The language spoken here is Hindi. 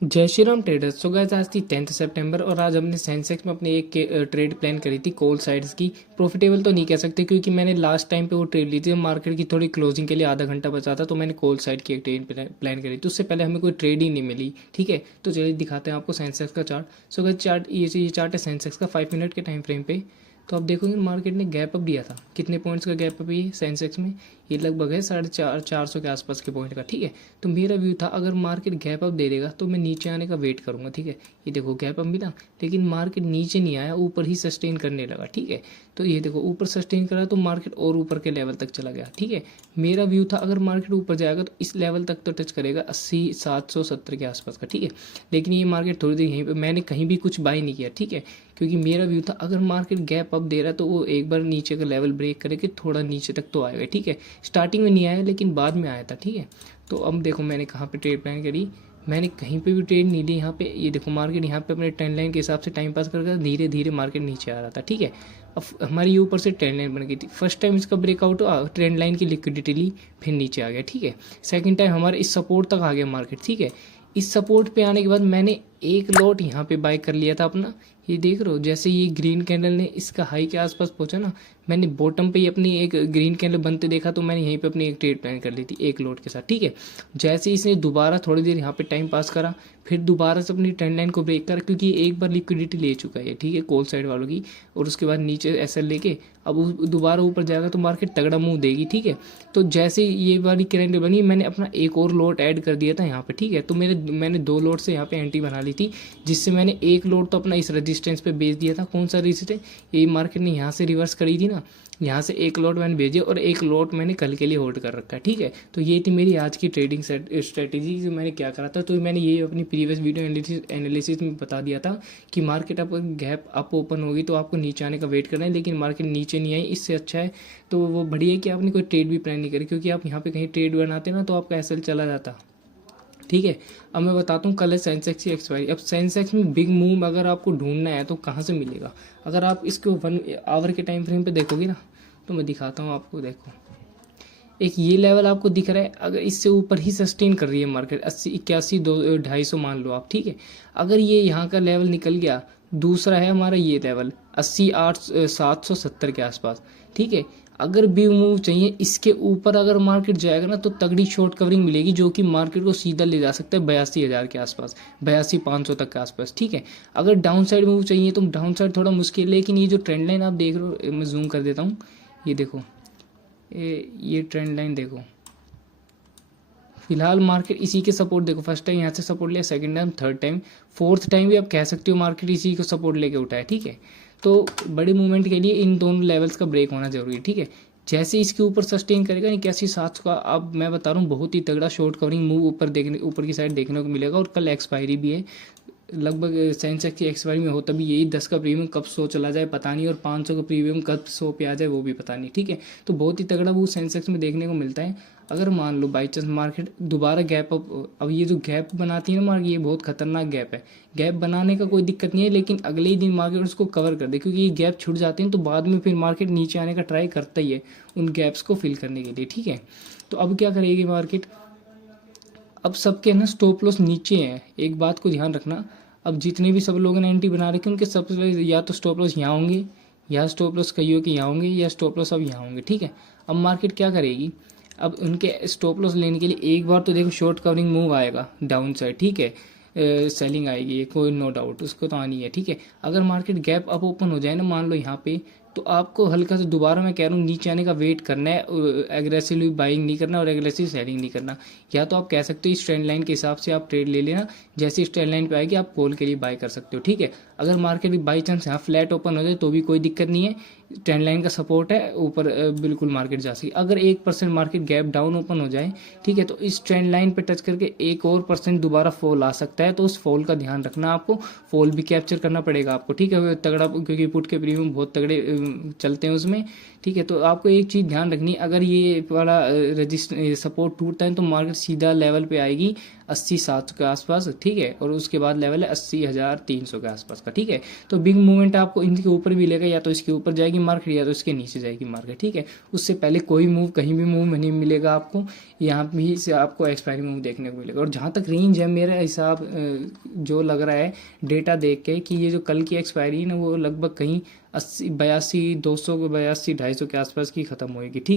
जय Shri Ram traders. So guys, आज थी 10 सितंबर और आज हमने सेंसेक्स में अपनी एक ट्रेड प्लान करी थी कॉल साइड्स की। प्रॉफिटेबल तो नहीं कह सकते क्योंकि मैंने लास्ट टाइम पे वो ट्रेड ली थी, मार्केट की थोड़ी क्लोजिंग के लिए आधा घंटा बचा था, तो मैंने कॉल साइड की एक ट्रेड प्लान करी थी। उससे पहले हमें कोई ट्रेड ही नहीं मिली। ठीक है, तो चलिए दिखाते हैं आपको सेंसेक्स का चार्ट। सो गाइस, चार्ट ये चार्ट है सेंसेक्स का 5 मिनट के टाइम फ्रेम पे। तो आप देखोगे मार्केट ने गैप अप दिया था। कितने पॉइंट्स का गैप अप ये सेंसेक्स में? ये लगभग है 450 के आसपास के पॉइंट का। ठीक है, तो मेरा व्यू था अगर मार्केट गैप अप दे देगा तो मैं नीचे आने का वेट करूंगा। ठीक है, ये देखो गैप अप मिला, लेकिन मार्केट नीचे नहीं आया, ऊपर ही सस्टेन करने लगा। ठीक है, तो ये देखो ऊपर सस्टेन करा तो मार्केट और ऊपर के लेवल तक चला गया। ठीक है, मेरा व्यू था अगर मार्केट ऊपर जाएगा तो इस लेवल तक तो टच करेगा 80 770 के आसपास का। ठीक है, लेकिन ये मार्केट थोड़ी देर यहीं पे, मैंने कहीं भी कुछ बाई नहीं किया। ठीक है, क्योंकि मेरा व्यू था अगर मार्केट गैप अप दे रहा है तो वो एक बार नीचे का लेवल ब्रेक करके थोड़ा नीचे तक तो आएगा। ठीक है, स्टार्टिंग में नहीं आया लेकिन बाद में आया था। ठीक है, तो अब देखो मैंने कहाँ पे ट्रेड प्लान करी, मैंने कहीं पे भी ट्रेड नहीं ली। यहाँ पे ये देखो मार्केट यहाँ पे अपने ट्रेंड लाइन के हिसाब से टाइम पास कर धीरे धीरे मार्केट नीचे आ रहा था। ठीक है, अब हमारी ये ऊपर से ट्रेंड लाइन बन गई थी। फर्स्ट टाइम इसका ब्रेकआउट हुआ, ट्रेंड लाइन की लिक्विडिटी ली, फिर नीचे आ गया। ठीक है, सेकंड टाइम हमारे इस सपोर्ट तक आ गया मार्केट। ठीक है, इस सपोर्ट पे आने के बाद मैंने एक लॉट यहाँ पे बाय कर लिया था अपना। ये देख रहे हो जैसे ये ग्रीन कैंडल ने इसका हाई के आसपास पहुंचा ना, मैंने बॉटम पे ही अपनी एक ग्रीन कैंडल बनते देखा तो मैंने यहीं पे अपनी एक ट्रेड प्लान कर ली थी एक लॉट के साथ। ठीक है, जैसे इसने दोबारा थोड़ी देर यहाँ पे टाइम पास करा, फिर दोबारा से अपनी ट्रेंड लाइन को ब्रेक करा क्योंकि एक बार लिक्विडिटी ले चुका है। ठीक है, कॉल साइड वालों की, और उसके बाद नीचे एसएल लेके अब दोबारा ऊपर जाएगा तो मार्केट तगड़ा मुंह देगी। ठीक है, तो जैसे ये वाली कैंडल बनी मैंने अपना एक और लॉट ऐड कर दिया था यहाँ पे। ठीक है, तो मैंने 2 लॉट से यहाँ पे एंट्री बना ली थी, जिससे मैंने एक लॉट तो अपना इस रेजिस्टेंस पे बेच दिया था। कौन सा रेजिस्टेंस? ये मार्केट ने यहाँ से रिवर्स करी थी ना, यहाँ से एक लॉट मैंने भेजी और एक लॉट मैंने कल के लिए होल्ड कर रखा है। ठीक है, तो ये थी मेरी आज की ट्रेडिंग स्ट्रेटेजी जो मैंने क्या करा था। तो मैंने ये अपनी प्रीवियस वीडियो एनालिसिस में बता दिया था कि मार्केट अब गैप अप ओपन होगी तो आपको नीचे आने का वेट करना है, लेकिन मार्केट नीचे नहीं आई। इससे अच्छा है तो वो बढ़िया है कि आपने कोई ट्रेड भी प्लान नहीं करी, क्योंकि आप यहाँ पे कहीं ट्रेड बनाते ना तो आपका एसएल चला जाता। ठीक है, अब मैं बताता हूँ कल है सेंसेक्स की एक्सपायरी। अब सेंसेक्स में बिग मूव अगर आपको ढूंढना है तो कहाँ से मिलेगा? अगर आप इसको 1 आवर के टाइम फ्रेम पे देखोगे ना, तो मैं दिखाता हूँ आपको। देखो एक ये लेवल आपको दिख रहा है, अगर इससे ऊपर ही सस्टेन कर रही है मार्केट 80 81 250 मान लो आप। ठीक है, अगर ये यहाँ का लेवल निकल गया, दूसरा है हमारा ये लेवल 80 8 770 के आसपास। ठीक है, अगर भी मूव चाहिए इसके ऊपर अगर मार्केट जाएगा ना तो तगड़ी शॉर्ट कवरिंग मिलेगी जो कि मार्केट को सीधा ले जा सकता है 82,000 के आसपास, 82,500 तक के आसपास। ठीक है, अगर डाउन साइड मूव चाहिए तो डाउन साइड थोड़ा मुश्किल है, लेकिन ये जो ट्रेंड लाइन आप देख रहे हो, मैं जूम कर देता हूँ, ये देखो ये ट्रेंड लाइन देखो। फिलहाल मार्केट इसी के सपोर्ट देखो, फर्स्ट टाइम यहाँ से सपोर्ट लिया, second time, third time, fourth time भी आप कह सकते हो मार्केट इसी को सपोर्ट लेके उठा है। ठीक है, तो बड़े मूवमेंट के लिए इन दोनों लेवल्स का ब्रेक होना जरूरी है। ठीक है, जैसे इसके ऊपर सस्टेन करेगा 81,700 का, अब मैं बता रहा हूँ बहुत ही तगड़ा शॉर्ट कवरिंग मूव ऊपर की साइड देखने को मिलेगा। और कल एक्सपायरी भी है, लगभग सेंसेक्स की एक्सपायरी में हो तभी यही 10 का प्रीमियम कब 100 चला जाए पता नहीं, और 500 का प्रीमियम कब 100 पे आ जाए वो भी पता नहीं। ठीक है, तो बहुत ही तगड़ा वो सेंसेक्स में देखने को मिलता है। अगर मान लो बाई चांस मार्केट दोबारा गैप अप, अब ये जो गैप बनाती है ना मार्केट, ये बहुत खतरनाक गैप है। गैप बनाने का कोई दिक्कत नहीं है, लेकिन अगले ही दिन मार्केट उसको कवर कर दे, क्योंकि ये गैप छूट जाते हैं तो बाद में फिर मार्केट नीचे आने का ट्राई करता ही है उन गैप्स को फिल करने के लिए। ठीक है, तो अब क्या करेगी मार्केट? अब सबके ना स्टॉप लॉस नीचे हैं, एक बात को ध्यान रखना। अब जितने भी सब लोगों ने एंट्री बना रखे उनके सबसे या तो स्टॉप लॉस यहाँ होंगे, या स्टॉप लॉस कईयों के यहाँ होंगे, या स्टॉप लॉस अब यहाँ होंगे। ठीक है, अब मार्केट क्या करेगी? अब उनके स्टॉप लॉस लेने के लिए एक बार तो देखो शॉर्ट कवरिंग मूव आएगा डाउन साइड। ठीक है, सेलिंग आएगी, कोई नो डाउट उसको तो आनी है। ठीक है, अगर मार्केट गैप अप ओपन हो जाए ना मान लो यहाँ पे, तो आपको हल्का सा दोबारा मैं कह रहा हूँ नीचे आने का वेट करना है, एग्रेसिवली बाइंग नहीं करना और एग्रेसिव सेलिंग नहीं करना। या तो आप कह सकते हो इस ट्रेंड लाइन के हिसाब से आप ट्रेड ले लेना, जैसे इस ट्रेंड लाइन पे आएगी आप कॉल के लिए बाय कर सकते हो। ठीक है, अगर मार्केट बाई चांस यहाँ फ्लैट ओपन हो जाए तो भी कोई दिक्कत नहीं है, ट्रेंड लाइन का सपोर्ट है ऊपर, बिल्कुल मार्केट जा सकती। अगर 1% मार्केट गैप डाउन ओपन हो जाए, ठीक है, तो इस ट्रेंड लाइन पे टच करके 1 और % दोबारा फॉल आ सकता है, तो उस फॉल का ध्यान रखना, आपको फॉल भी कैप्चर करना पड़ेगा आपको। ठीक है, तगड़ा, क्योंकि पुट के प्रीमियम बहुत तगड़े चलते हैं उसमें। ठीक है। तो आपको एक चीज़ ध्यान रखनी, अगर ये वाला रजिस्ट सपोर्ट टूटता है तो मार्केट सीधा लेवल पे आएगी 80-700 के आसपास, ठीक है। और उसके बाद लेवल है 80,300 के आसपास का, ठीक है। तो बिग मूवमेंट आपको इनके ऊपर भी लेगा, या तो इसके ऊपर जाएगी मार्केट या तो इसके नीचे जाएगी मार्केट, ठीक है। उससे पहले कोई मूव कहीं भी मूव नहीं मिलेगा आपको, यहाँ भी से आपको एक्सपायरी मूव देखने को मिलेगा। और जहाँ तक रेंज है मेरा हिसाब जो लग रहा है डेटा देख के कि ये जो कल की एक्सपायरी है ना वो लगभग कहीं 80 82 200 82 250 के आसपास की ख़त्म होएगी, ठीक।